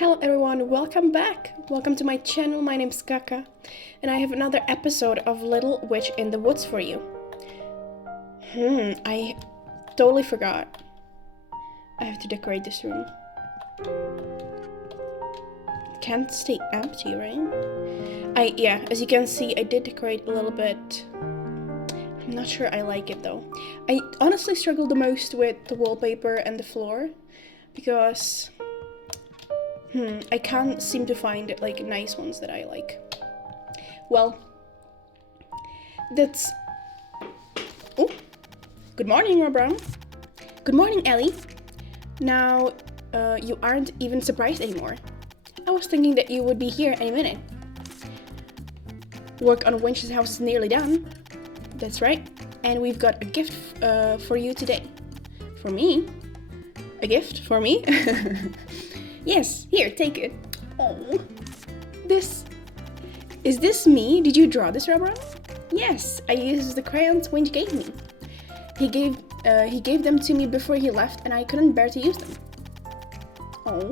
Hello everyone, welcome back! Welcome to my channel, my name's Kaka, and I have another episode of Little Witch in the Woods for you. I totally forgot. I have to decorate this room. It can't stay empty, right? Yeah, as you can see, I did decorate a little bit. I'm not sure I like it though. I honestly struggle the most with the wallpaper and the floor, because I can't seem to find like nice ones that I like. Well, that's... Oh, good morning, Rob Brown. Good morning, Ellie. Now, you aren't even surprised anymore. I was thinking that you would be here any minute. Work on Winch's house is nearly done. That's right. And we've got a gift for you today. For me? A gift for me? Yes, here, take it. Oh, Is this me? Did you draw this, Robert? Yes, I used the crayons Winch gave me. He gave them to me before he left, and I couldn't bear to use them. Oh,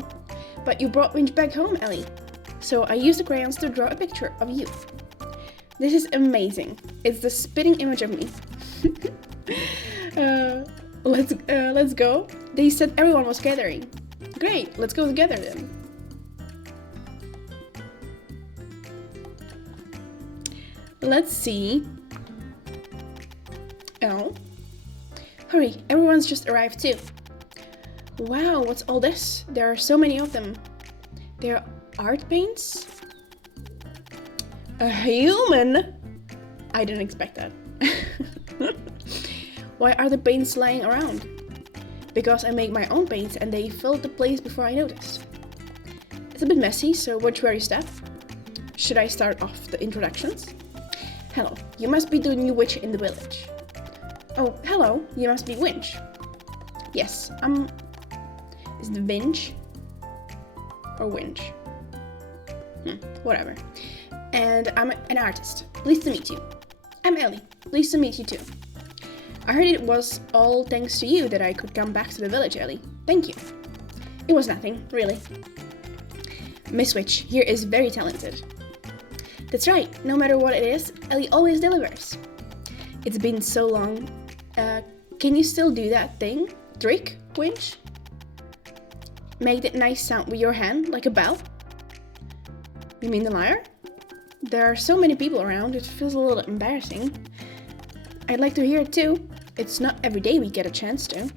but you brought Winch back home, Ellie. So I used the crayons to draw a picture of you. This is amazing. It's the spitting image of me. Let's go. They said everyone was gathering. Great, let's go together then. Let's see. Oh. Hurry, everyone's just arrived too. Wow, what's all this? There are so many of them. They're art paints? A human? I didn't expect that. Why are the paints lying around? Because I make my own paints and they filled the place before I noticed. It's a bit messy, so watch where you step. Should I start off the introductions? Hello, you must be the new witch in the village. Oh, hello, you must be Winch. Yes, is it Winch? Or Winch? Whatever. And I'm an artist. Pleased to meet you. I'm Ellie. Pleased to meet you too. I heard it was all thanks to you that I could come back to the village, Ellie. Thank you. It was nothing, really. Miss Witch here is very talented. That's right, no matter what it is, Ellie always delivers. It's been so long. Can you still do that thing? Trick, Winch? Make that nice sound with your hand, like a bell? You mean the lyre? There are so many people around, it feels a little embarrassing. I'd like to hear it too. It's not every day we get a chance to.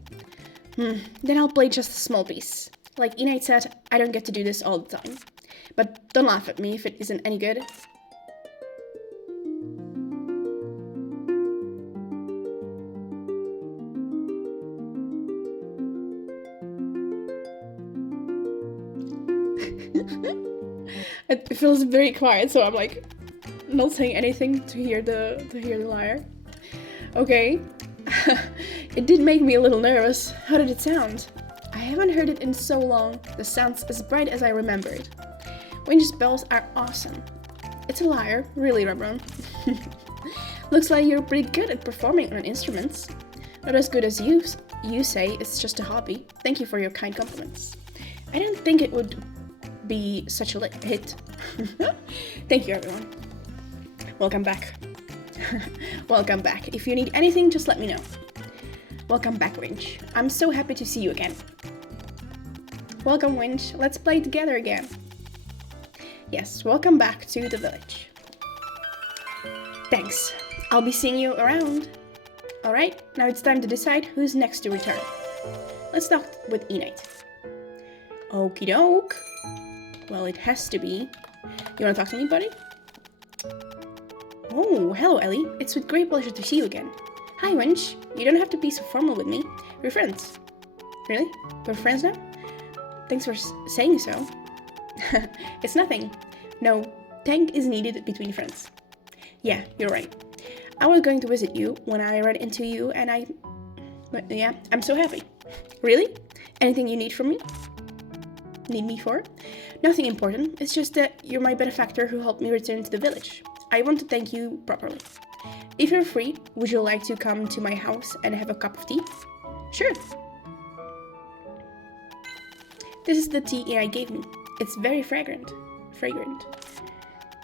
Then I'll play just a small piece. Like Enite said, I don't get to do this all the time. But don't laugh at me if it isn't any good. It feels very quiet, so I'm like not saying anything to hear the lyre. Okay. It did make me a little nervous. How did it sound? I haven't heard it in so long. The sound's as bright as I remembered. Winch's bells are awesome. It's a lyre, really, Robron. Looks like you're pretty good at performing on instruments. Not as good as you say, it's just a hobby. Thank you for your kind compliments. I didn't think it would be such a hit. Thank you, everyone. Welcome back. Welcome back. If you need anything, just let me know. Welcome back, Winch. I'm so happy to see you again. Welcome, Winch. Let's play together again. Yes, welcome back to the village. Thanks. I'll be seeing you around. Alright, now it's time to decide who's next to return. Let's start with Enite. Okie doke. Well, it has to be. You wanna talk to me, buddy? Oh, hello, Ellie. It's with great pleasure to see you again. Hi, Winch. You don't have to be so formal with me. We're friends. Really? We're friends now? Thanks for saying so. It's nothing. No, thank is needed between friends. Yeah, you're right. I was going to visit you when I ran into you and I'm so happy. Really? Anything you need from me? Need me for? Nothing important. It's just that you're my benefactor who helped me return to the village. I want to thank you properly. If you're free, would you like to come to my house and have a cup of tea? Sure. This is the tea I gave me. It's very fragrant. Fragrant.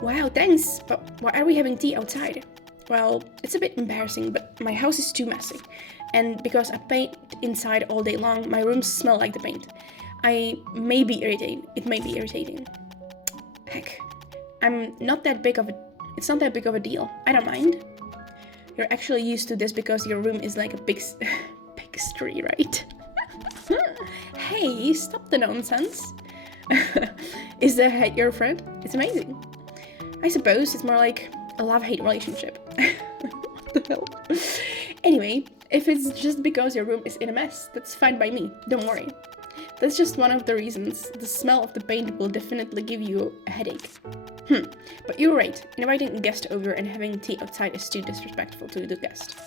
Wow, thanks. But why are we having tea outside? Well, it's a bit embarrassing, but my house is too messy. And because I paint inside all day long, my rooms smell like the paint. It may be irritating. Heck, it's not that big of a deal. I don't mind. You're actually used to this because your room is like a big street, right? Hey, stop the nonsense. Is the hat your friend? It's amazing. I suppose it's more like a love-hate relationship. What the hell? Anyway, if it's just because your room is in a mess, that's fine by me. Don't worry. That's just one of the reasons. The smell of the paint will definitely give you a headache. But you're right. Inviting a guest over and having tea outside is too disrespectful to the guest.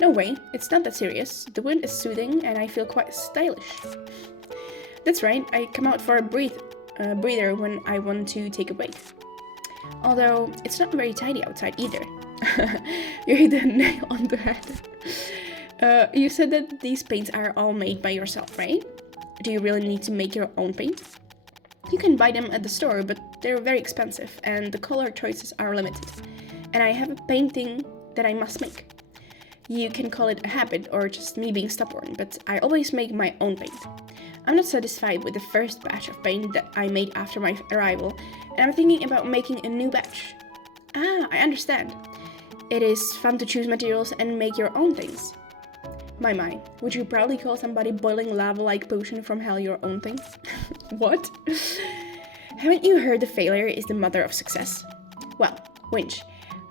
No way. It's not that serious. The wind is soothing and I feel quite stylish. That's right. I come out for a breather when I want to take a break. Although, it's not very tidy outside either. You hit the nail on the head. You said that these paints are all made by yourself, right? Do you really need to make your own paint? You can buy them at the store, but they're very expensive and the color choices are limited. And I have a painting that I must make. You can call it a habit or just me being stubborn, but I always make my own paint. I'm not satisfied with the first batch of paint that I made after my arrival, and I'm thinking about making a new batch. Ah, I understand. It is fun to choose materials and make your own things. My, would you proudly call somebody boiling lava-like potion from hell your own thing? What? Haven't you heard the failure is the mother of success? Well, Winch,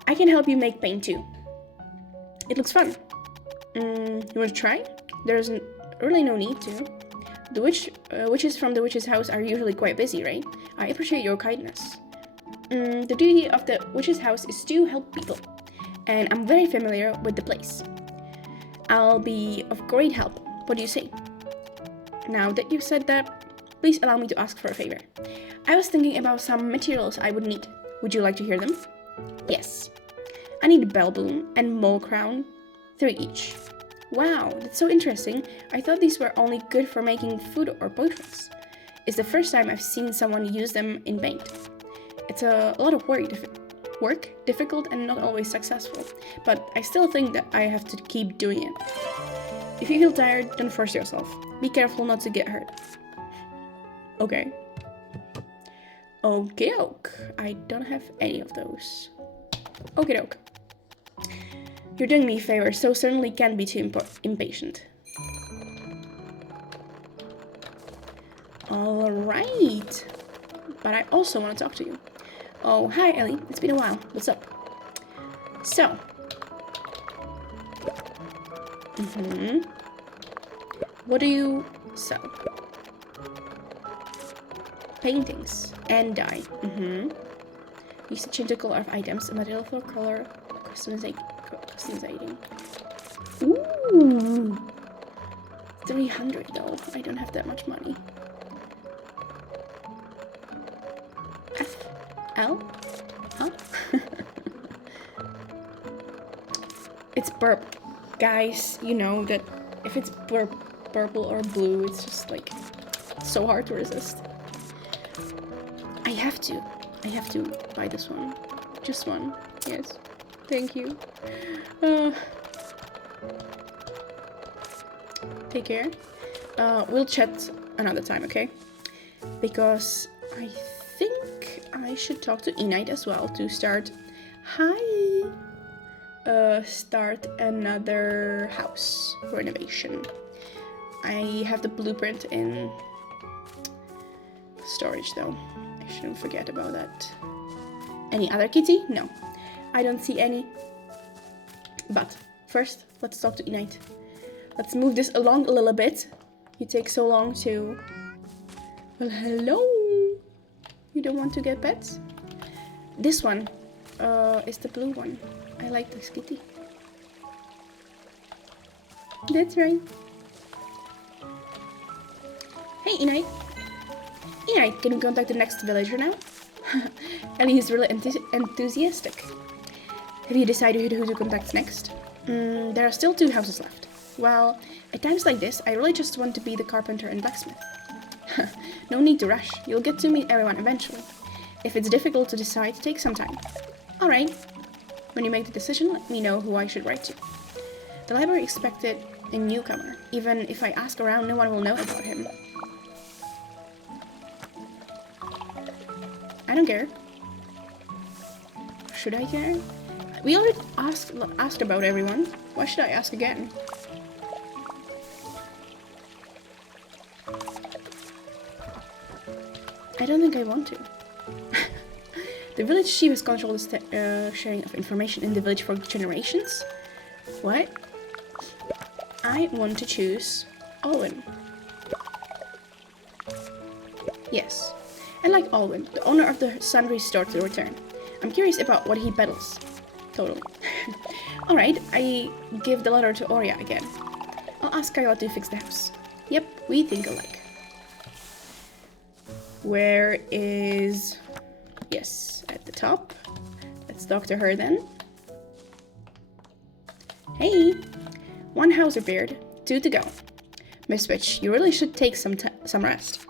I can help you make paint too. It looks fun. You want to try? There's really no need to. The witches from the witch's house are usually quite busy, right? I appreciate your kindness. The duty of the witch's house is to help people, and I'm very familiar with the place. I'll be of great help. What do you say? Now that you've said that, please allow me to ask for a favor. I was thinking about some materials I would need. Would you like to hear them? Yes. I need a bell boom and mole crown, 3 each. Wow, that's so interesting. I thought these were only good for making food or potions. It's the first time I've seen someone use them in paint. It's a lot of work, difficult and not always successful, but I still think that I have to keep doing it. If you feel tired, don't force yourself. Be careful not to get hurt. Okay. Okey-doke. I don't have any of those. Okey-doke. You're doing me a favor, so certainly can't be too impatient. Alright. But I also want to talk to you. Oh, hi Ellie. It's been a while. What's up? So. What do you sell? Paintings and dye. Use to change the color of items. A material for color customizing. Ooh. 300 though. I don't have that much money. L? Huh? It's burp. Guys, you know that if it's purple or blue, it's just like so hard to resist. I have to buy this one. Just one. Yes. Thank you. Take care. We'll chat another time, okay? Because I think I should talk to Enite as well to start. Start another house renovation. I have the blueprint in storage though. I shouldn't forget about that. Any other kitty? No, I don't see any. But first, let's talk to Enite. Let's move this along a little bit. You take so long to... Well, hello. You don't want to get pets? This one is the blue one. I like this kitty. That's right. Hey, Enite. Enite, can you contact the next villager now? Ellie is really enthusiastic. Have you decided who to contact next? There are still 2 houses left. Well, at times like this, I really just want to be the carpenter and blacksmith. No need to rush. You'll get to meet everyone eventually. If it's difficult to decide, take some time. Alright. When you make the decision, let me know who I should write to. The library expected a newcomer. Even if I ask around, no one will know about him. I don't care. Should I care? We already asked about everyone. Why should I ask again? I don't think I want to. The village chief has controlled the sharing of information in the village for generations. What? I want to choose Alwyn. Yes. And like Alwyn, the owner of the Sundry store to return. I'm curious about what he peddles. Totally. Alright, I give the letter to Oria again. I'll ask Kyla to fix the house. Yep, we think alike. Where is... Yes, at the top. Let's talk to her then. Hey! 1 house repaired, 2 to go. Miss Witch, you really should take some rest.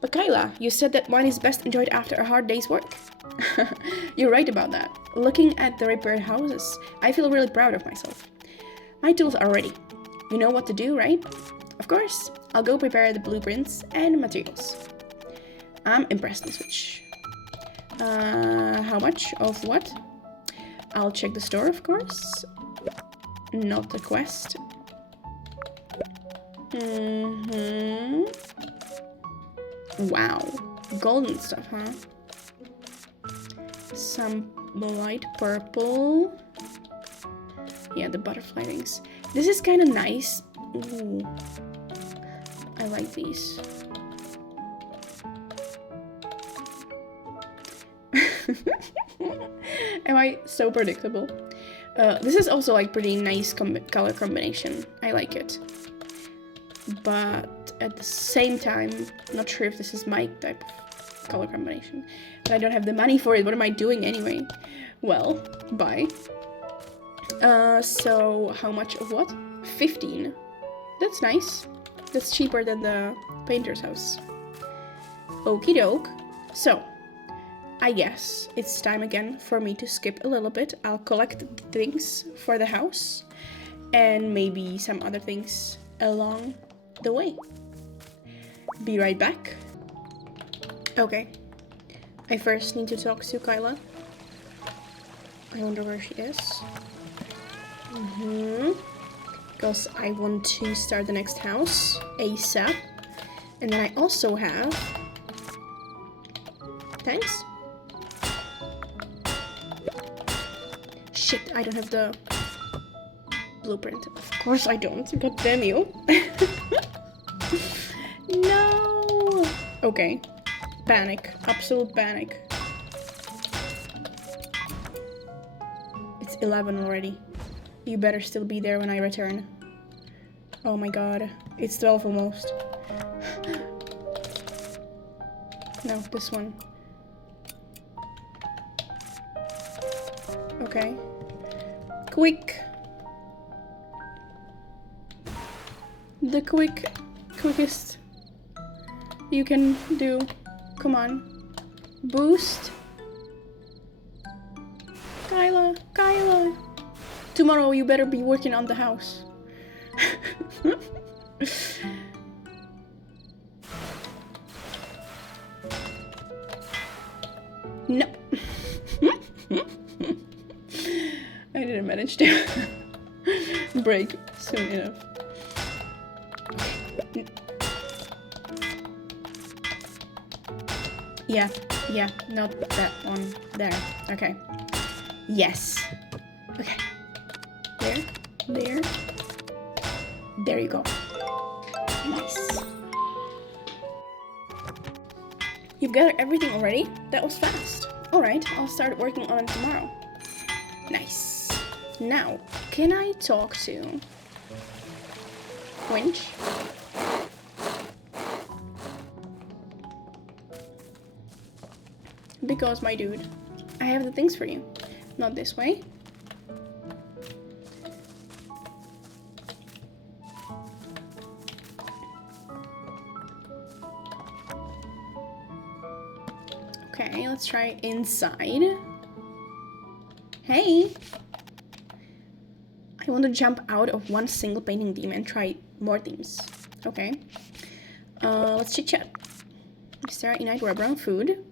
But Kyla, you said that wine is best enjoyed after a hard day's work. You're right about that. Looking at the repaired houses, I feel really proud of myself. My tools are ready. You know what to do, right? Of course. I'll go prepare the blueprints and materials. I'm impressed, Miss Witch. How much of what? I'll check the store, of course. Not the quest. Wow. Golden stuff, huh? Some light purple. Yeah, the butterfly wings. This is kind of nice. Ooh. I like these. Am I so predictable? This is also like pretty nice color combination. I like it. But at the same time, not sure if this is my type of color combination. But I don't have the money for it. What am I doing anyway? Well, bye. So how much of what? 15. That's nice. That's cheaper than the painter's house. Okie doke. So, I guess it's time again for me to skip a little bit. I'll collect things for the house and maybe some other things along the way. Be right back. Okay. I first need to talk to Kyla. I wonder where she is. Because I want to start the next house ASAP. And then I also have... Thanks. Shit, I don't have the blueprint. Of course I don't. God damn you. No. Okay. Panic. Absolute panic. It's 11 already. You better still be there when I return. Oh my god. It's 12 almost. No, this one. Okay. Quick. The quickest you can do. Come on. Boost. Kyla. Tomorrow you better be working on the house. No. I didn't manage to break soon enough. Yeah, not that one. There. Okay. Yes. Okay. There. There you go. Nice. You've gathered everything already? That was fast. Alright, I'll start working on it tomorrow. Nice. Now, can I talk to Winch? Because, my dude, I have the things for you. Not this way. Okay, let's try inside. Hey! I want to jump out of one single painting theme and try more themes. Okay. Let's chit chat. Mr. Enite Rubber food.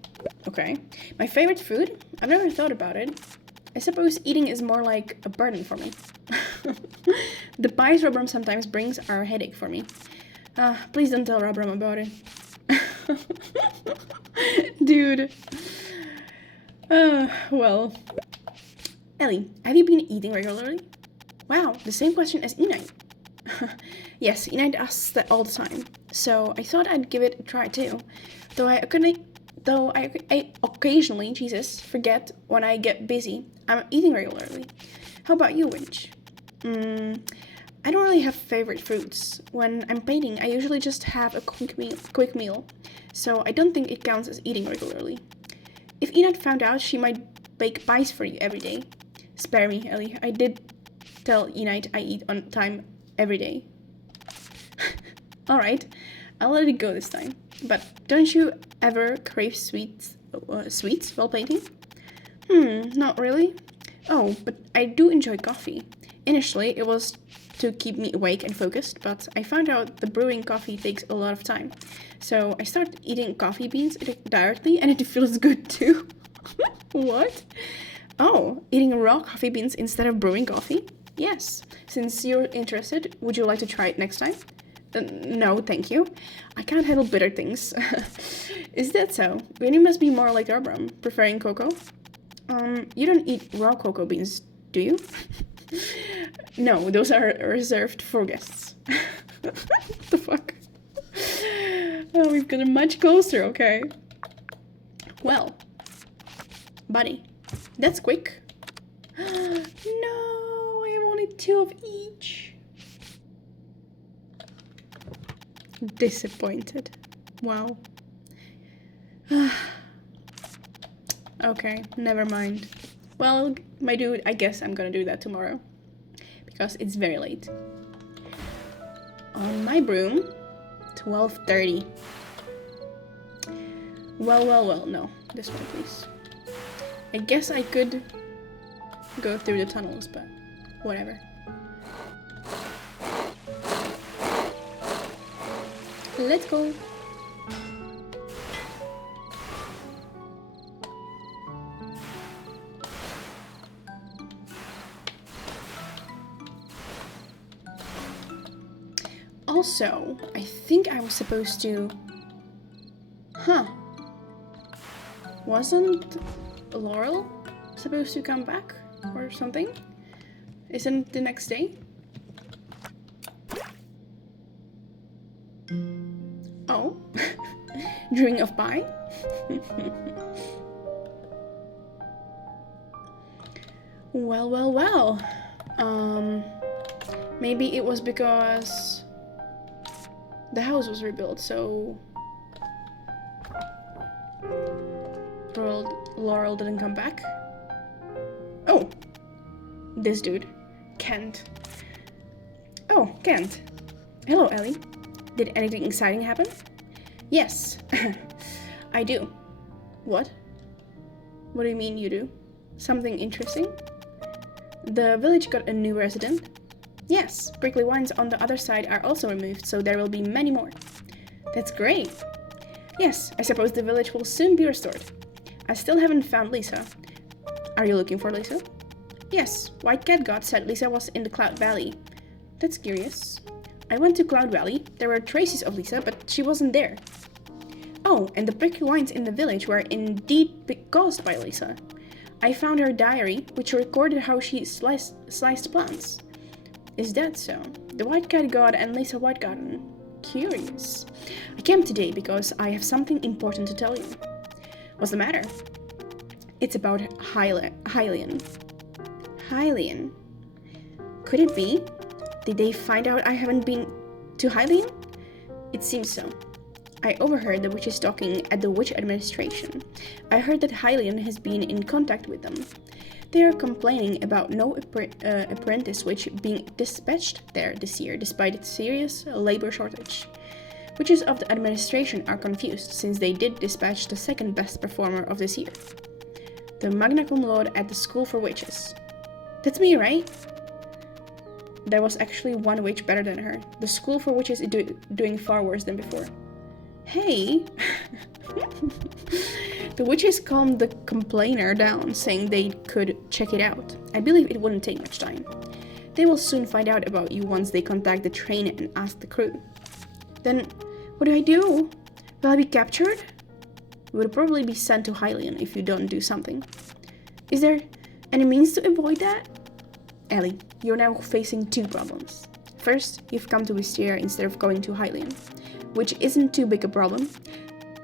Okay. My favorite food? I've never thought about it. I suppose eating is more like a burden for me. The pies Rubram sometimes brings are a headache for me. Please don't tell Rubram about it. Dude. Well. Ellie, have you been eating regularly? Wow, the same question as Enite. Yes, Enite asks that all the time. So I thought I'd give it a try too. Though I occasionally, Jesus, forget when I get busy. I'm eating regularly. How about you, Winch? I don't really have favorite foods. When I'm painting, I usually just have a quick meal. So I don't think it counts as eating regularly. If Enite found out, she might bake pies for you every day. Spare me, Ellie. I did tell Enite I eat on time every day. Alright, I'll let it go this time. But don't you ever crave sweets while painting? Not really. Oh, but I do enjoy coffee. Initially, it was to keep me awake and focused, but I found out the brewing coffee takes a lot of time. So I started eating coffee beans directly, and it feels good too. What? Oh, eating raw coffee beans instead of brewing coffee? Yes. Since you're interested, would you like to try it next time? No, thank you. I can't handle bitter things. Is that so? Then you must be more like Abram, preferring cocoa. You don't eat raw cocoa beans, do you? No, those are reserved for guests. What the fuck? Oh, we've gotten much closer, okay. Well, buddy, that's quick. No, I have only 2 of each. Disappointed. Wow. Okay, never mind. Well, my dude, I guess I'm gonna do that tomorrow. Because it's very late. On my broom, 12:30. Well, no. This one, please. I guess I could go through the tunnels, but whatever. Let's go. Also, I think I was supposed to... Wasn't Laurel supposed to come back or something? Isn't it the next day? Oh, dreaming of pie? Well. Maybe it was because the house was rebuilt, so Laurel didn't come back. Oh, this dude, Kent. Oh, Kent. Hello, Ellie. Did anything exciting happen? Yes, I do. What? What do you mean you do? Something interesting? The village got a new resident. Yes, prickly vines on the other side are also removed, so there will be many more. That's great. Yes, I suppose the village will soon be restored. I still haven't found Lisa. Are you looking for Lisa? Yes, White Cat God said Lisa was in the Cloud Valley. That's curious. I went to Cloud Valley. There were traces of Lisa, but she wasn't there. Oh, and the prickly vines in the village were indeed caused by Lisa. I found her diary, which recorded how she sliced plants. Is that so? The White Cat God and Lisa White Garden. Curious. I came today because I have something important to tell you. What's the matter? It's about Hylian. Hylian? Could it be? Did they find out I haven't been to Hylian? It seems so. I overheard the witches talking at the witch administration. I heard that Hylian has been in contact with them. They are complaining about no apprentice witch being dispatched there this year, despite its serious labor shortage. Witches of the administration are confused, since they did dispatch the second best performer of this year. The magna cum laude at the School for Witches. That's me, right? There was actually one witch better than her. The School for Witches is doing far worse than before. Hey! The witches calmed the complainer down, saying they could check it out. I believe it wouldn't take much time. They will soon find out about you once they contact the train and ask the crew. Then, what do I do? Will I be captured? You will probably be sent to Hylian if you don't do something. Is there any means to avoid that? Ellie, you're now facing two problems. First, you've come to Wisteria instead of going to Hylian, which isn't too big a problem.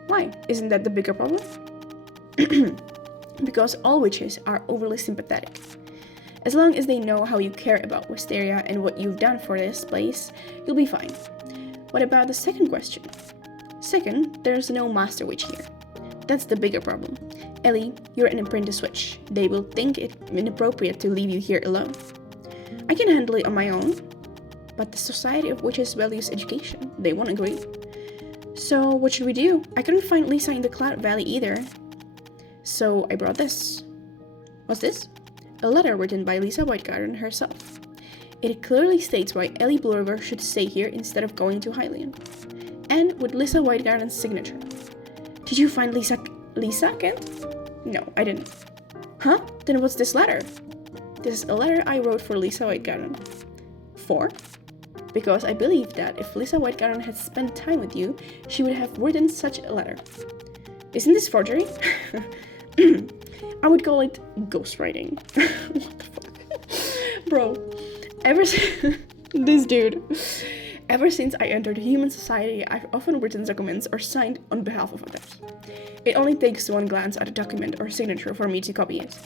Why? Isn't that the bigger problem? Because all witches are overly sympathetic. As long as they know how you care about Wisteria and what you've done for this place, you'll be fine. What about the second question? Second, there's no Master Witch here. That's the bigger problem. Ellie, you're an apprentice witch. They will think it inappropriate to leave you here alone. I can handle it on my own, but the Society of Witches values education. They won't agree. So what should we do? I couldn't find Lisa in the Cloud Valley either. So I brought this. What's this? A letter written by Lisa Whitegarden herself. It clearly states why Ellie Blurver should stay here instead of going to Hylian. And with Lisa Whitegarden's signature. Did you find Lisa, Kent? No, I didn't. Huh? Then what's this letter? This is a letter I wrote for Lisa Whitegarden. For? Because I believe that if Lisa Whitegarden had spent time with you, she would have written such a letter. Isn't this forgery? I would call it ghostwriting. What the fuck? Bro, ever since I entered human society, I've often written documents or signed on behalf of others. It only takes one glance at a document or signature for me to copy it.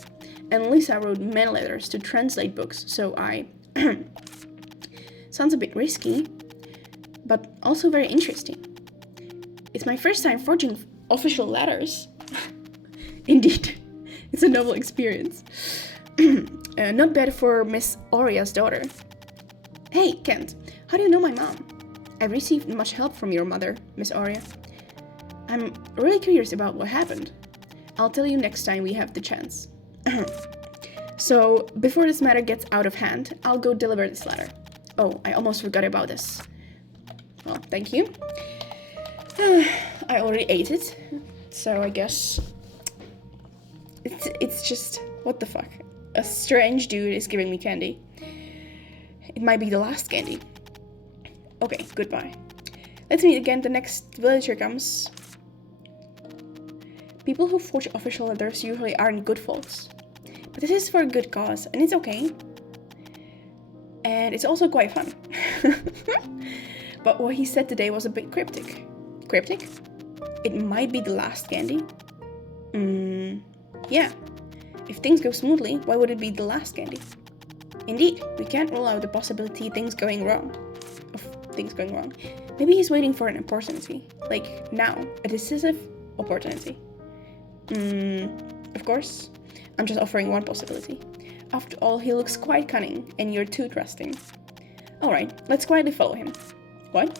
And Lisa wrote many letters to translate books, so I... Sounds a bit risky, but also very interesting. It's my first time forging official letters. Indeed, it's a novel experience. Not bad for Miss Oria's daughter. Hey, Kent, how do you know my mom? I've received much help from your mother, Miss Aurea. I'm really curious about what happened. I'll tell you next time we have the chance. So, before this matter gets out of hand, I'll go deliver this letter. Oh, I almost forgot about this. Well, thank you. I already ate it, so I guess it's just, what the fuck? A strange dude is giving me candy. It might be the last candy. Okay, goodbye. Let's meet again the next villager comes. People who forge official letters usually aren't good folks. But this is for a good cause, and it's okay. And it's also quite fun. But what he said today was a bit cryptic. Cryptic? It might be the last candy? Yeah. If things go smoothly, why would it be the last candy? Indeed, we can't rule out the possibility of things going wrong. Maybe he's waiting for an opportunity. Like, now. A decisive opportunity. Of course. I'm just offering one possibility. After all, he looks quite cunning, and you're too trusting. Alright, let's quietly follow him. What?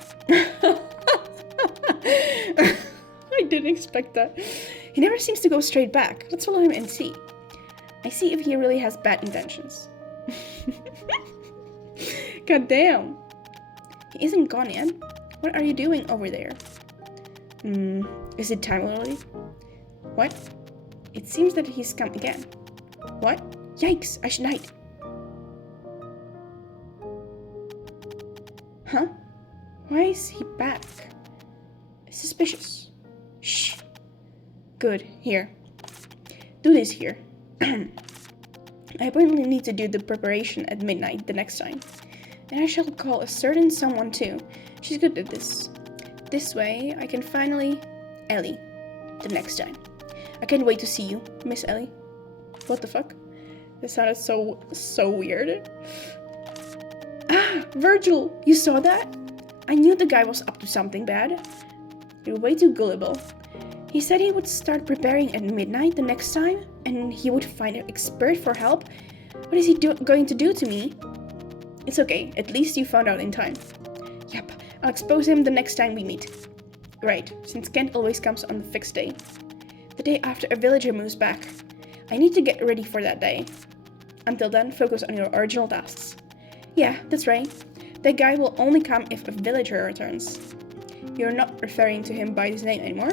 I didn't expect that. He never seems to go straight back. Let's follow him and see. I see if he really has bad intentions. God damn. He isn't gone yet. What are you doing over there? Is it time already? What? It seems that he's come again. What? Yikes, I should hide. Huh? Why is he back? Suspicious. Shh. Good, here. Do this here. I apparently need to do the preparation at midnight the next time. And I shall call a certain someone too. She's good at this. This way, I can finally... Ellie. The next time. I can't wait to see you, Miss Ellie. What the fuck? This sounded so weird. Ah, Virgil! You saw that? I knew the guy was up to something bad. You're way too gullible. He said he would start preparing at midnight the next time, and he would find an expert for help. What is he going to do to me? It's okay, at least you found out in time. Yep, I'll expose him the next time we meet. Right, since Kent always comes on the fixed day. The day after a villager moves back. I need to get ready for that day. Until then, focus on your original tasks. Yeah, that's right. That guy will only come if a villager returns. You're not referring to him by his name anymore.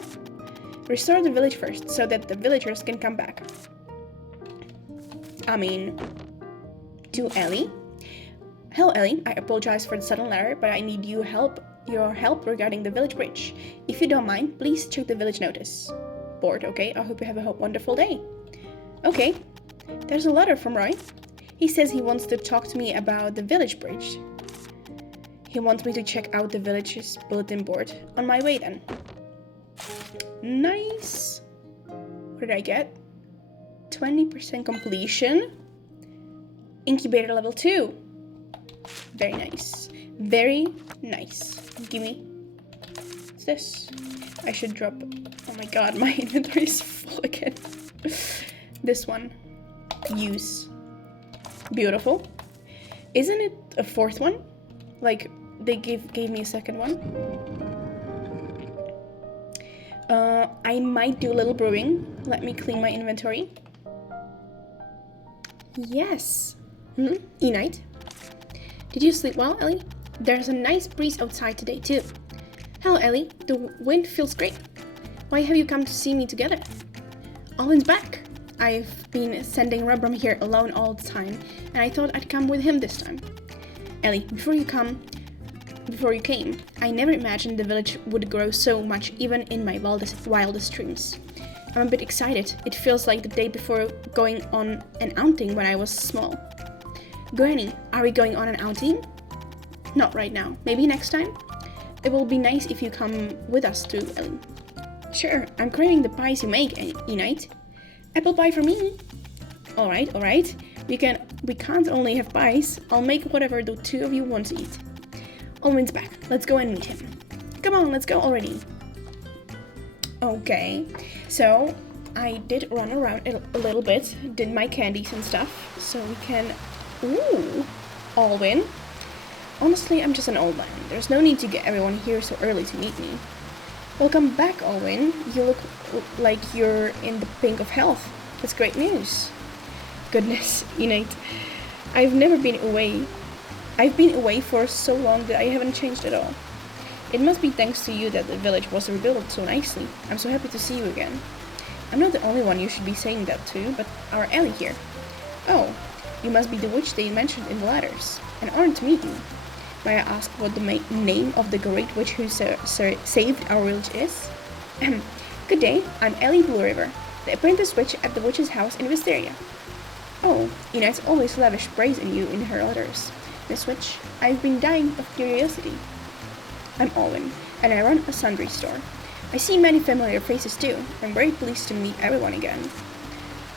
Restore the village first, so that the villagers can come back. I mean, to Ellie. Hello, Ellie. I apologize for the sudden letter, but I need your help regarding the village bridge. If you don't mind, please check the village notice board, okay? I hope you have a wonderful day. Okay. There's a letter from Roy. He says he wants to talk to me about the village bridge. He wants me to check out the village's bulletin board. On my way then. Nice. What did I get? 20% completion. Incubator level 2. Very nice. Very nice. Gimme. What's this? I should drop... Oh my god, my inventory is full again. This one. Use. Beautiful. Isn't it a fourth one? Like, they gave me a second one. I might do a little brewing. Let me clean my inventory. Yes. E-night. Did you sleep well, Ellie? There's a nice breeze outside today, too. Hello, Ellie. The wind feels great. Why have you come to see me together? Owen's back. I've been sending Rubram here alone all the time, and I thought I'd come with him this time. Ellie, before you came, I never imagined the village would grow so much, even in my wildest dreams. I'm a bit excited. It feels like the day before going on an outing when I was small. Granny, are we going on an outing? Not right now. Maybe next time? It will be nice if you come with us too, Ellie. Sure, I'm craving the pies you make, E-night. Apple pie for me. Alright. We can't only have pies. I'll make whatever the two of you want to eat. Owen's back. Let's go and meet him. Come on, let's go already. Okay, so I did run around a little bit, did my candies and stuff, so we can... Ooh, Alwyn. Honestly, I'm just an old man. There's no need to get everyone here so early to meet me. Welcome back, Alwyn. You look like you're in the pink of health. That's great news. Goodness, E-night. I've been away for so long that I haven't changed at all. It must be thanks to you that the village was rebuilt so nicely. I'm so happy to see you again. I'm not the only one you should be saying that to, but our Ellie here. Oh, you must be the witch they mentioned in the letters. An honor to meet you. May I ask what the name of the great witch who saved our village is? Good day, I'm Ellie Blue River, the apprentice witch at the witch's house in Wisteria. Oh, E-night's always lavish praise in you in her letters. Miss Witch, I've been dying of curiosity. I'm Alwyn, and I run a sundry store. I see many familiar faces too. I'm very pleased to meet everyone again.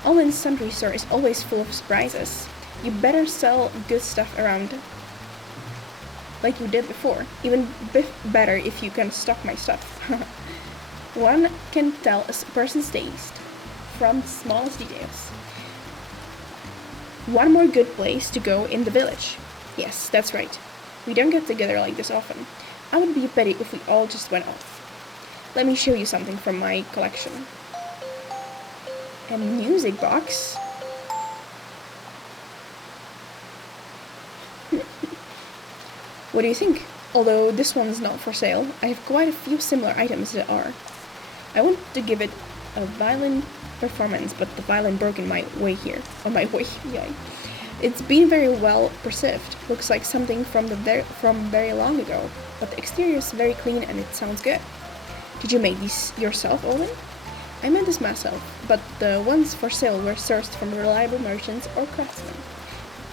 Alwyn's sundry store is always full of surprises. You better sell good stuff around like you did before. Even better if you can stock my stuff. One can tell a person's taste from the smallest details. One more good place to go in the village. Yes, that's right. We don't get together like this often. I would be a pity if we all just went off. Let me show you something from my collection. A music box. What do you think? Although this one's not for sale, I have quite a few similar items that are. I want to give it a violin performance, but the violin broke on my way. Yeah. It's been very well preserved. Looks like something from very long ago, but the exterior is very clean and it sounds good. Did you make these yourself, Owen? I made this myself, but the ones for sale were sourced from reliable merchants or craftsmen.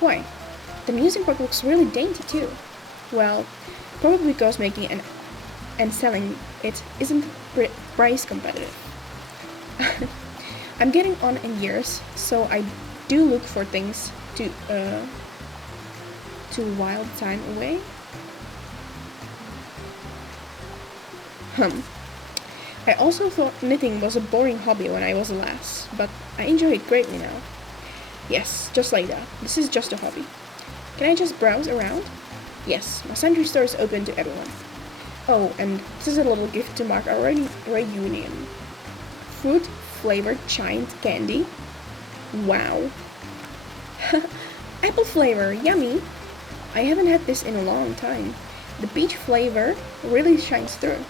Why? The music box looks really dainty too. Well, probably because making and selling it isn't price competitive. I'm getting on in years, so I do look for things to while the time away. I also thought knitting was a boring hobby when I was a lass, but I enjoy it greatly now. Yes, just like that. This is just a hobby. Can I just browse around? Yes, my sundry store is open to everyone. Oh, and this is a little gift to mark our reunion. Fruit-flavored giant candy. Wow. Apple flavor, yummy. I haven't had this in a long time. The peach flavor really shines through.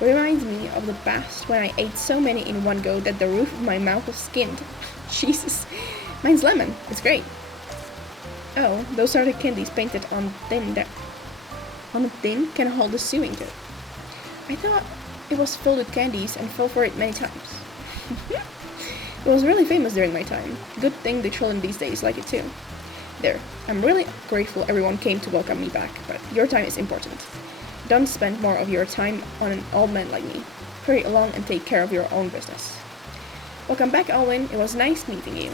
Reminds me of the past when I ate so many in one go that the roof of my mouth was skinned. Jesus. Mine's lemon. It's great. Oh, those are the candies painted on tin that on a tin can hold a sewing kit. I thought it was filled with candies and fell for it many times. It was really famous during my time. Good thing the children these days like it too. There, I'm really grateful everyone came to welcome me back, but your time is important. Don't spend more of your time on an old man like me. Hurry along and take care of your own business. Welcome back, Alwyn. It was nice meeting you.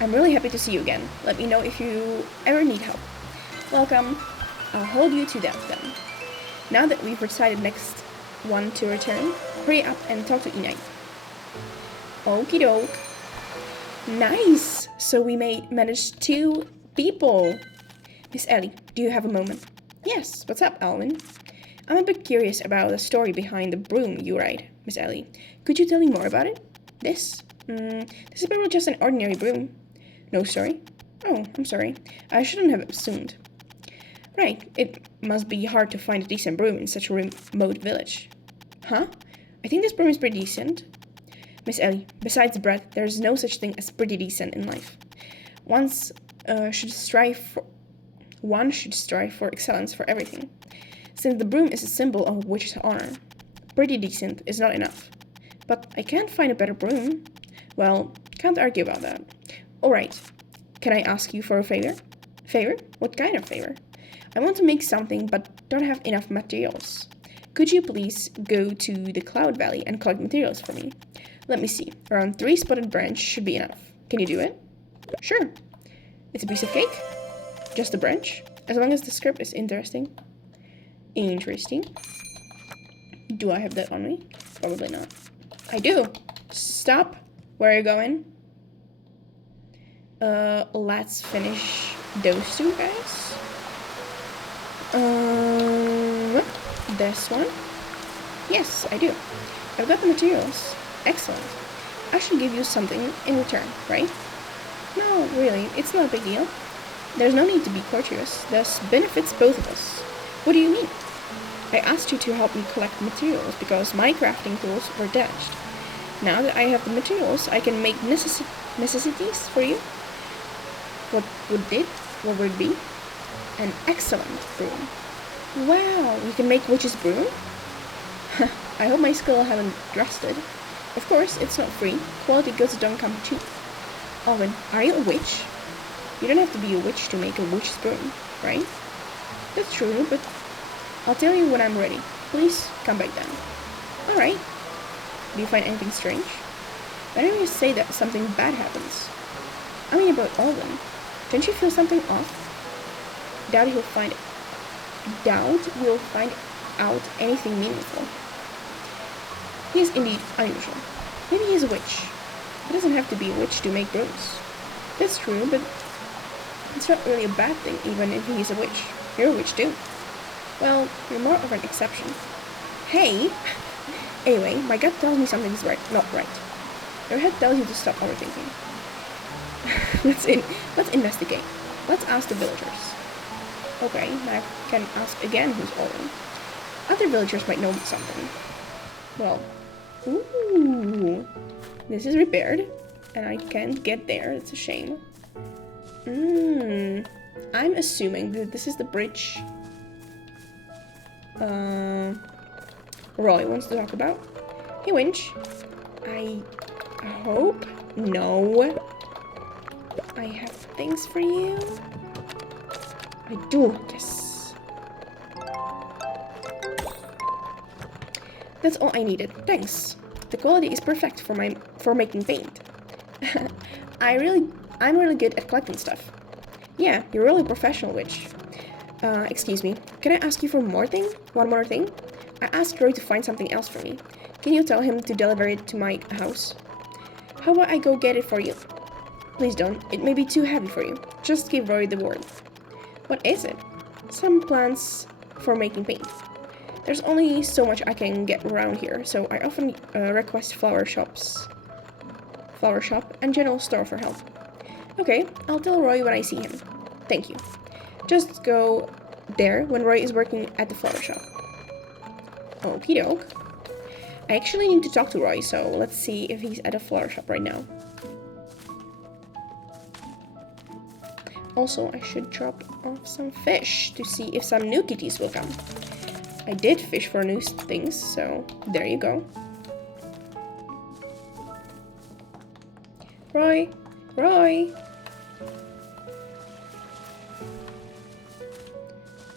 I'm really happy to see you again. Let me know if you ever need help. Welcome. I'll hold you to that then. Now that we've decided next one to return, hurry up and talk to Inai. Okie doke. Nice! So we managed 2 people. Miss Ellie, do you have a moment? Yes, what's up, Alwyn? I'm a bit curious about the story behind the broom you ride, Miss Ellie. Could you tell me more about it? This? This is probably just an ordinary broom. No story? Oh, I'm sorry. I shouldn't have assumed. Right, it must be hard to find a decent broom in such a remote village. Huh? I think this broom is pretty decent. Miss Ellie, besides bread, there's no such thing as pretty decent in life. One should strive for excellence for everything. Since the broom is a symbol of a witch's honor, pretty decent is not enough. But I can't find a better broom. Well, can't argue about that. Alright, can I ask you for a favor? Favor? What kind of favor? I want to make something but don't have enough materials. Could you please go to the Cloud Valley and collect materials for me? Let me see. Around 3 spotted branch should be enough. Can you do it? Sure. It's a piece of cake? Just a branch? As long as the script is interesting. Interesting. Do I have that on me? Probably not. I do. Stop. Where are you going? Let's finish those 2 guys. This one? Yes, I do. I've got the materials. Excellent. I should give you something in return, right? No, really, it's not a big deal. There's no need to be courteous. This benefits both of us. What do you mean? I asked you to help me collect materials because my crafting tools were damaged. Now that I have the materials, I can make necessities for you. What would it be? An excellent broom. Wow, you can make witch's broom? I hope my skill haven't rusted. Of course, it's not free. Quality goods don't come cheap. Alwyn, are you a witch? You don't have to be a witch to make a witch's broom, right? That's true, but I'll tell you when I'm ready. Please come back then. Alright. Do you find anything strange? Why don't you say that something bad happens? I mean about Alwyn. Don't you feel something off? Doubt we'll find out anything meaningful. He is indeed unusual. Maybe he's a witch. It doesn't have to be a witch to make brooms. That's true, but it's not really a bad thing even if he's a witch. You're a witch too. Well, you're more of an exception. Hey! Anyway, my gut tells me something's not right. Your head tells you to stop overthinking. Let's investigate. Let's ask the villagers. Okay, now I can ask again who's Alwyn. Other villagers might know something. Well, ooh, this is repaired, and I can't get there. It's a shame. I'm assuming that this is the bridge Roy wants to talk about. Hey, Winch. I hope. No. I have things for you. I do. Yes. That's all I needed. Thanks. The quality is perfect for making paint. I'm really good at collecting stuff. Yeah, you're really a professional witch. Excuse me. Can I ask you for one more thing? I asked Roy to find something else for me. Can you tell him to deliver it to my house? How about I go get it for you? Please don't. It may be too heavy for you. Just give Roy the word. What is it? Some plants for making paint. There's only so much I can get around here, so I often request flower shop and general store for help. Okay, I'll tell Roy when I see him. Thank you. Just go there when Roy is working at the flower shop. Okie doke. I actually need to talk to Roy, so let's see if he's at a flower shop right now. Also, I should drop off some fish to see if some new kitties will come. I did fish for new things, so there you go. Roy! Roy!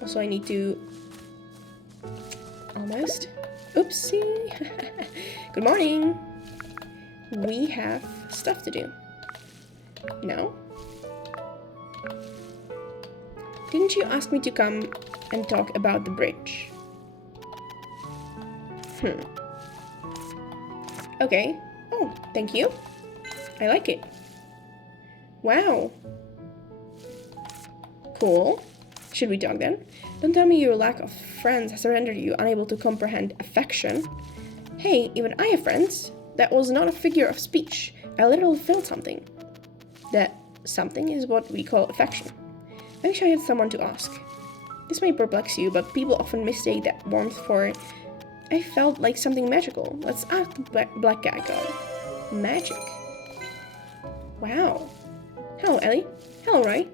Also, I need to... Almost. Oopsie! Good morning! We have stuff to do. No? Didn't you ask me to come and talk about the bridge? Okay. Oh, thank you. I like it. Wow. Cool. Should we talk then? Don't tell me your lack of friends has rendered you unable to comprehend affection. Hey, even I have friends. That was not a figure of speech. I literally felt something. That something is what we call affection. I wish I had someone to ask. This may perplex you, but people often mistake that warmth for... I felt like something magical. Let's ask the black cat god. Magic. Wow. Hello, Ellie. Hello, Roy.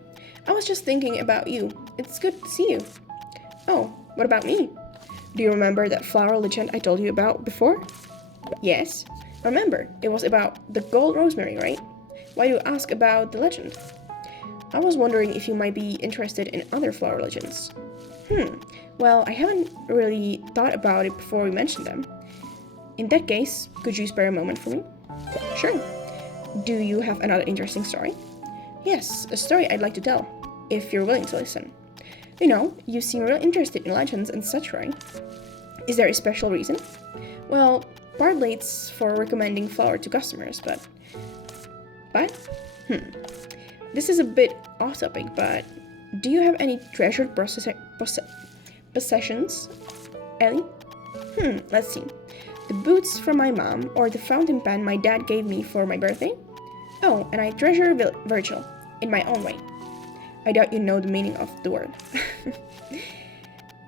I was just thinking about you. It's good to see you. Oh, what about me? Do you remember that flower legend I told you about before? Yes. Remember, it was about the gold rosemary, right? Why do you ask about the legend? I was wondering if you might be interested in other flower legends. Well, I haven't really thought about it before we mentioned them. In that case, could you spare a moment for me? Sure. Do you have another interesting story? Yes, a story I'd like to tell, if you're willing to listen. You know, you seem real interested in legends and such, right? Is there a special reason? Well, partly it's for recommending flower to customers, but... This is a bit off topic, but do you have any treasured possessions, Ellie? Let's see. The boots from my mom, or the fountain pen my dad gave me for my birthday? Oh, and I treasure Virgil, in my own way. I doubt you know the meaning of the word.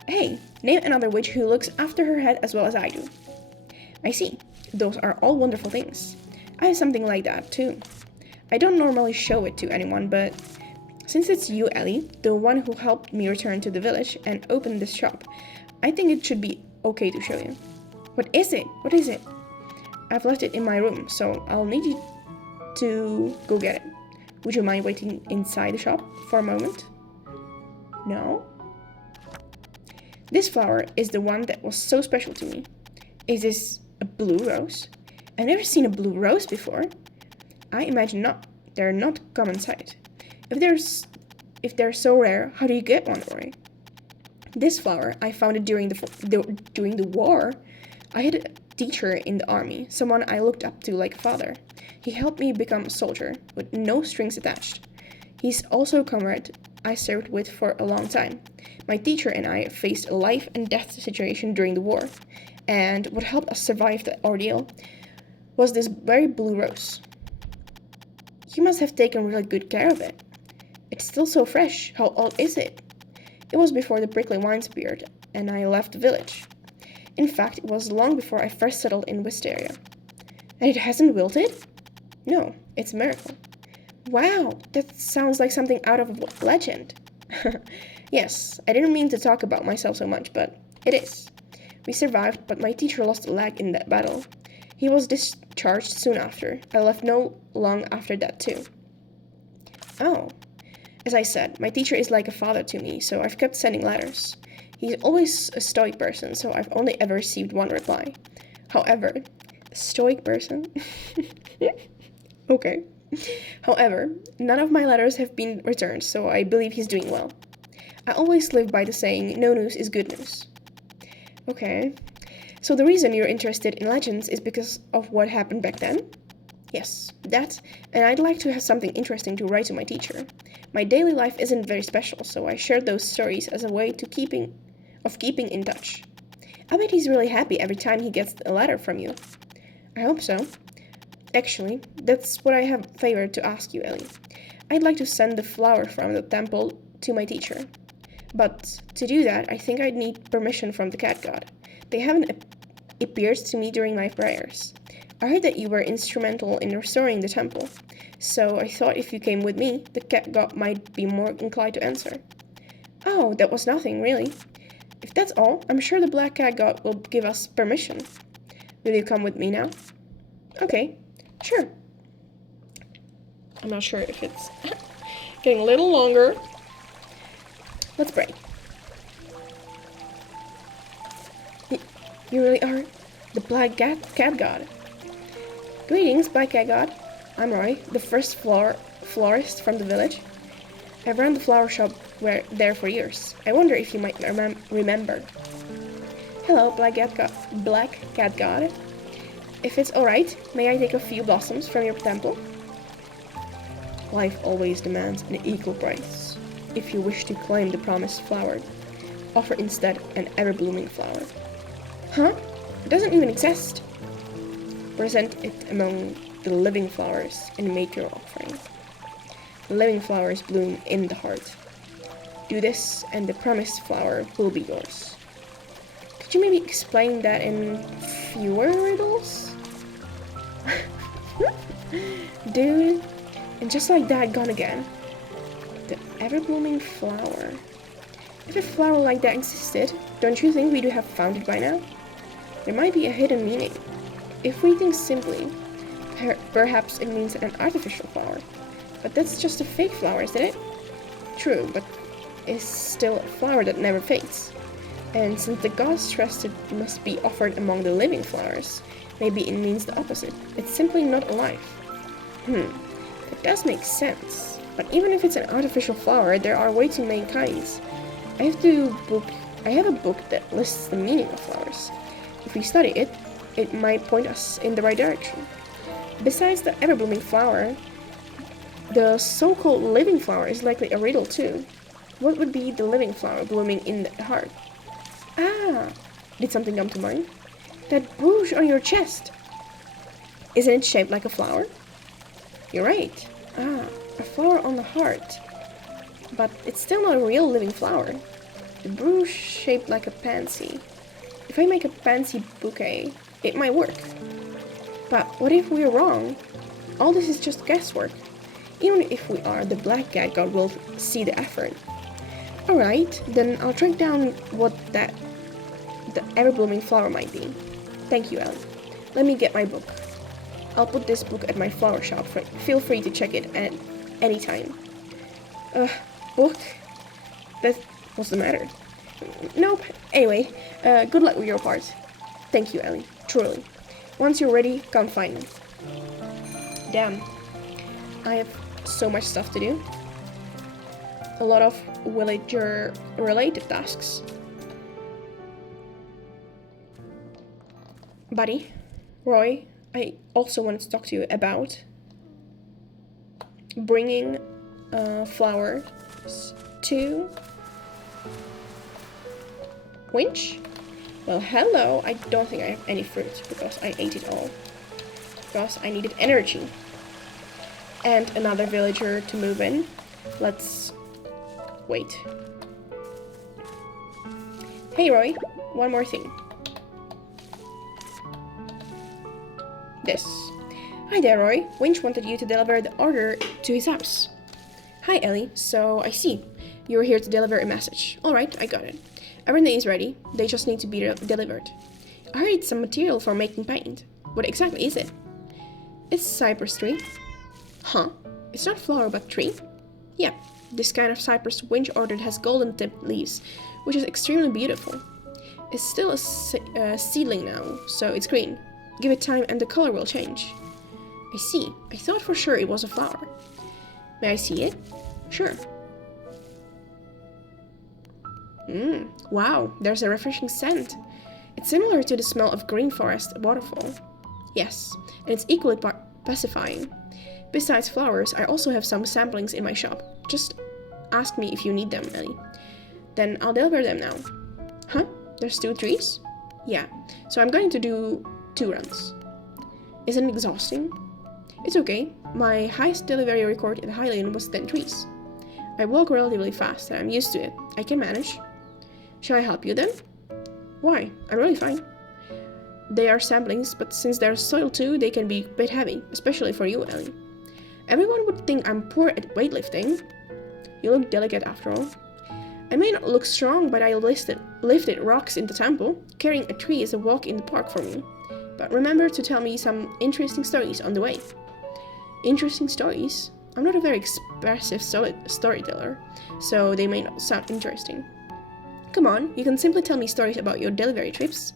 Hey, name another witch who looks after her head as well as I do. I see. Those are all wonderful things. I have something like that, too. I don't normally show it to anyone, but since it's you, Ellie, the one who helped me return to the village and open this shop, I think it should be okay to show you. What is it? What is it? I've left it in my room, so I'll need you to go get it. Would you mind waiting inside the shop for a moment? No? This flower is the one that was so special to me. Is this a blue rose? I've never seen a blue rose before. I imagine not. They're not common sight. If they're so rare, how do you get one, Rory? This flower, I found it during the war. I had a teacher in the army, someone I looked up to like a father. He helped me become a soldier, with no strings attached. He's also a comrade I served with for a long time. My teacher and I faced a life and death situation during the war, and what helped us survive the ordeal was this very blue rose. You must have taken really good care of it. It's still so fresh. How old is it? It was before the prickly vines appeared, and I left the village. In fact, it was long before I first settled in Wisteria. And it hasn't wilted? No, it's a miracle. Wow, that sounds like something out of a legend. Yes, I didn't mean to talk about myself so much, but it is. We survived, but my teacher lost a leg in that battle. He was discharged soon after. I left no long after that too. Oh. As I said, my teacher is like a father to me, so I've kept sending letters. He's always a stoic person, so I've only ever received one reply. However, a stoic person? Okay. However, none of my letters have been returned, so I believe he's doing well. I always live by the saying, no news is good news. Okay. So the reason you're interested in legends is because of what happened back then? Yes, that, and I'd like to have something interesting to write to my teacher. My daily life isn't very special, so I shared those stories as a way to keeping in touch. I bet he's really happy every time he gets a letter from you. I hope so. Actually, that's what I have a favor to ask you, Ellie. I'd like to send the flower from the temple to my teacher. But to do that, I think I'd need permission from the cat god. They haven't appeared to me during my prayers. I heard that you were instrumental in restoring the temple, so I thought if you came with me, the cat god might be more inclined to answer. Oh, that was nothing, really. If that's all, I'm sure the black cat god will give us permission. Will you come with me now? Okay, sure. I'm not sure if it's getting a little longer. Let's pray. You really are the black cat god. Greetings, black cat god. I'm Roy, the first florist from the village. I've run the flower shop there for years. I wonder if you might remember. Hello, black cat god. If it's alright, may I take a few blossoms from your temple? Life always demands an equal price. If you wish to claim the promised flower, offer instead an ever-blooming flower. Huh? It doesn't even exist. Present it among the living flowers and make your offering. The living flowers bloom in the heart. Do this and the promised flower will be yours. Could you maybe explain that in fewer riddles? Dude. And just like that, gone again. The ever-blooming flower. If a flower like that existed, don't you think we'd have found it by now? There might be a hidden meaning. If we think simply, perhaps it means an artificial flower. But that's just a fake flower, isn't it? True, but it's still a flower that never fades. And since the gods stressed it must be offered among the living flowers, maybe it means the opposite. It's simply not alive. It does make sense. But even if it's an artificial flower, there are way too many kinds. I have a book that lists the meaning of flowers. If we study it, it might point us in the right direction. Besides the ever-blooming flower, the so-called living flower is likely a riddle too. What would be the living flower blooming in the heart? Ah, did something come to mind? That brooch on your chest. Isn't it shaped like a flower? You're right. Ah, a flower on the heart. But it's still not a real living flower. The brooch shaped like a pansy. If I make a pansy bouquet, it might work. But what if we're wrong? All this is just guesswork. Even if we are, the black cat god will see the effort. Alright, then I'll track down what the ever-blooming flower might be. Thank you, Ellie. Let me get my book. I'll put this book at my flower shop. Feel free to check it at any time. Book? What's the matter? Nope. Anyway, good luck with your part. Thank you, Ellie. Truly. Once you're ready, come find me. Damn. I have so much stuff to do. A lot of villager-related tasks. Buddy, Roy, I also wanted to talk to you about bringing flowers to Winch? Well, hello. I don't think I have any fruit because I ate it all. Because I needed energy. And another villager to move in. Let's wait. Hey, Roy. One more thing. This. Hi there, Roy. Winch wanted you to deliver the order to his house. Hi, Ellie. So, I see. You're here to deliver a message. Alright, I got it. Everything is ready. They just need to be delivered. I heard it's some material for making paint. What exactly is it? It's cypress tree. Huh? It's not flower, but tree? Yeah, this kind of cypress Winch ordered has golden tipped leaves, which is extremely beautiful. It's still a seedling now, so it's green. Give it time and the color will change. I see. I thought for sure it was a flower. May I see it? Sure. Wow, there's a refreshing scent. It's similar to the smell of green forest waterfall. Yes, and it's equally pacifying. Besides flowers, I also have some samplings in my shop. Just ask me if you need them, Ellie. Then I'll deliver them now. Huh? There's 2 trees? Yeah, so I'm going to do 2 runs. Isn't it exhausting? It's okay. My highest delivery record in Highland was 10 trees. I walk relatively fast and I'm used to it. I can manage. Shall I help you then? Why? I'm really fine. They are samplings, but since they're soil too, they can be a bit heavy, especially for you, Ellie. Everyone would think I'm poor at weightlifting. You look delicate after all. I may not look strong, but I lifted rocks in the temple. Carrying a tree is a walk in the park for me. But remember to tell me some interesting stories on the way. Interesting stories? I'm not a very expressive storyteller, so they may not sound interesting. Come on, you can simply tell me stories about your delivery trips.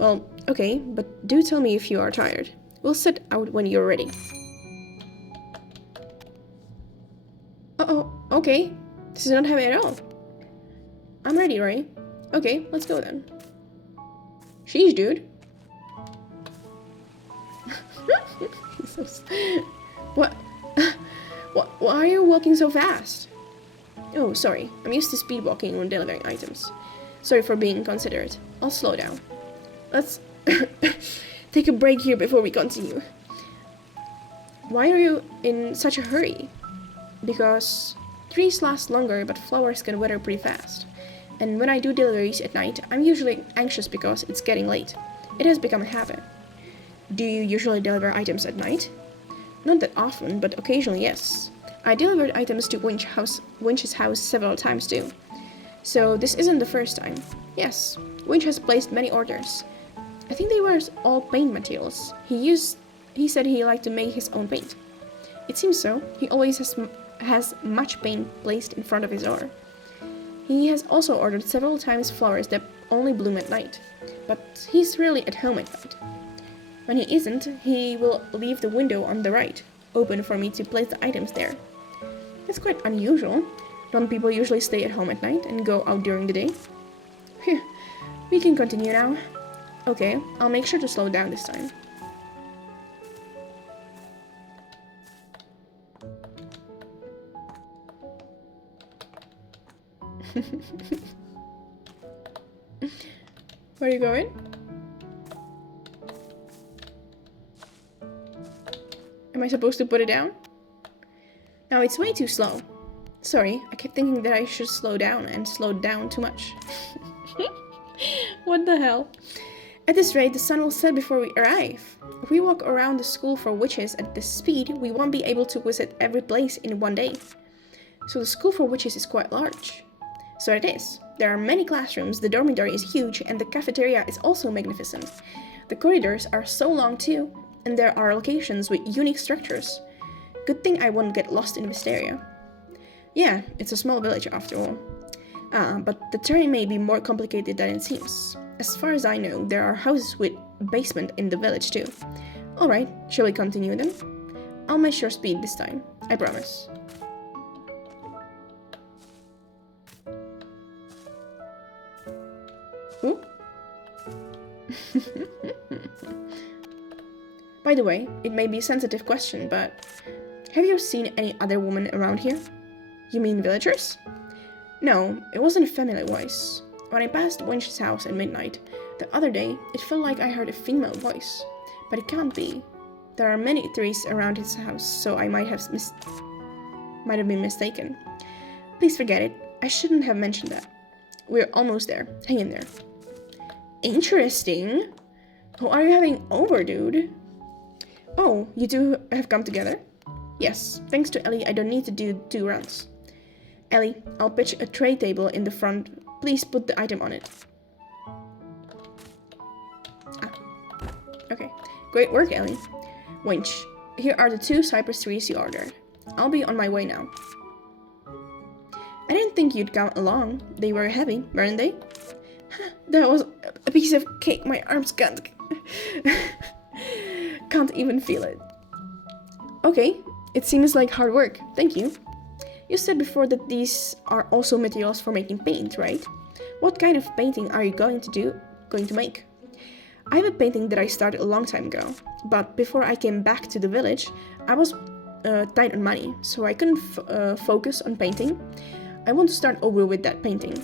Well, okay, but do tell me if you are tired. We'll set out when you're ready. Uh-oh, okay. This is not heavy at all. I'm ready, Ray. Okay, let's go then. Sheesh, dude. What? Why are you walking so fast? Oh, sorry. I'm used to speed walking when delivering items. Sorry for being inconsiderate. I'll slow down. Let's take a break here before we continue. Why are you in such a hurry? Because trees last longer, but flowers can wither pretty fast. And when I do deliveries at night, I'm usually anxious because it's getting late. It has become a habit. Do you usually deliver items at night? Not that often, but occasionally yes. I delivered items to Winch's house several times too. So this isn't the first time. Yes, Winch has placed many orders. I think they were all paint materials. He said he liked to make his own paint. It seems so. He always has much paint placed in front of his door. He has also ordered several times flowers that only bloom at night, but he's rarely at home at night. When he isn't, he will leave the window on the right, open for me to place the items there. It's quite unusual. Don't people usually stay at home at night and go out during the day? Phew, we can continue now. Okay, I'll make sure to slow down this time. Where are you going? Am I supposed to put it down? No, it's way too slow. Sorry, I kept thinking that I should slow down and slowed down too much. What the hell? At this rate, the sun will set before we arrive. If we walk around the school for witches at this speed, we won't be able to visit every place in one day. So the school for witches is quite large. So it is. There are many classrooms, the dormitory is huge, and the cafeteria is also magnificent. The corridors are so long too, and there are locations with unique structures. Good thing I won't get lost in Mysteria. Yeah, it's a small village after all. But the terrain may be more complicated than it seems. As far as I know, there are houses with basement in the village too. Alright, shall we continue then? I'll measure speed this time, I promise. Ooh. By the way, it may be a sensitive question, but have you seen any other women around here? You mean villagers? No, it wasn't a family voice. When I passed Winch's house at midnight the other day, it felt like I heard a female voice. But it can't be. There are many trees around his house, so I might have been mistaken. Please forget it. I shouldn't have mentioned that. We're almost there. Hang in there. Interesting. Who are you having over, dude? Oh, you two have come together? Yes, thanks to Ellie, I don't need to do 2 runs. Ellie, I'll pitch a tray table in the front. Please put the item on it. Okay. Great work, Ellie. Winch, here are the 2 cypress trees you ordered. I'll be on my way now. I didn't think you'd come along. They were heavy, weren't they? That was a piece of cake. My arms can't even feel it. Okay, it seems like hard work. Thank you. You said before that these are also materials for making paint, right? What kind of painting are you going to make? I have a painting that I started a long time ago, but before I came back to the village, I was tight on money, so I couldn't focus on painting. I want to start over with that painting.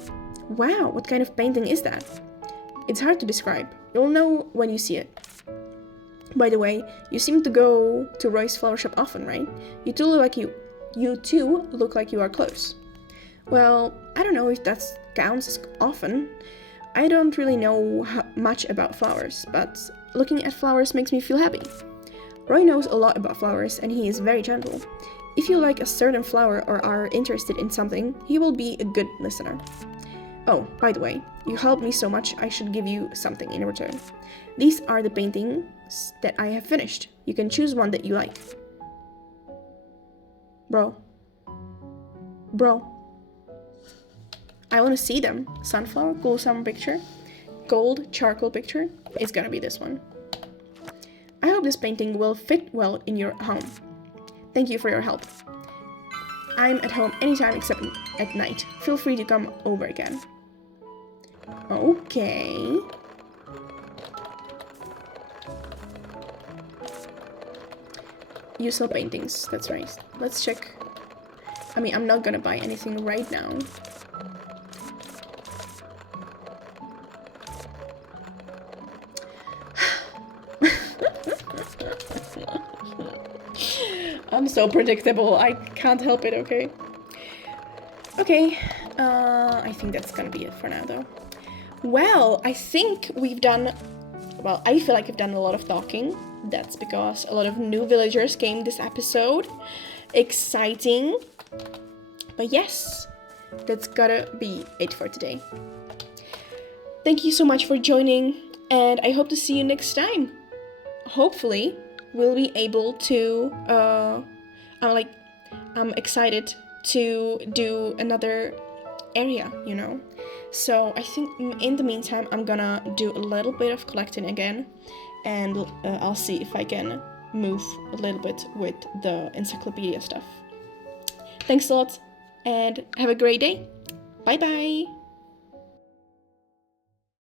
Wow, what kind of painting is that? It's hard to describe. You'll know when you see it. By the way, you seem to go to Roy's flower shop often, right? You two look like you are close. Well, I don't know if that counts as often. I don't really know much about flowers, but looking at flowers makes me feel happy. Roy knows a lot about flowers and he is very gentle. If you like a certain flower or are interested in something, he will be a good listener. Oh, by the way, you helped me so much, I should give you something in return. These are the paintings that I have finished. You can choose one that you like. Bro. I want to see them. Sunflower, cool summer picture. Gold charcoal picture. It's gonna be this one. I hope this painting will fit well in your home. Thank you for your help. I'm at home anytime except at night. Feel free to come over again. Okay. You sell paintings, that's right. Let's check. I mean, I'm not gonna buy anything right now. I'm so predictable, I can't help it, okay? Okay, I think that's gonna be it for now, though. Well, I think we've done... Well, I feel like I've done a lot of talking. That's because a lot of new villagers came this episode. Exciting. But yes, that's gotta be it for today. Thank you so much for joining, and I hope to see you next time. Hopefully, we'll be able to... I'm excited to do another area, you know? So I think in the meantime, I'm gonna do a little bit of collecting again, and I'll see if I can move a little bit with the encyclopedia stuff. Thanks a lot, and have a great day. Bye bye!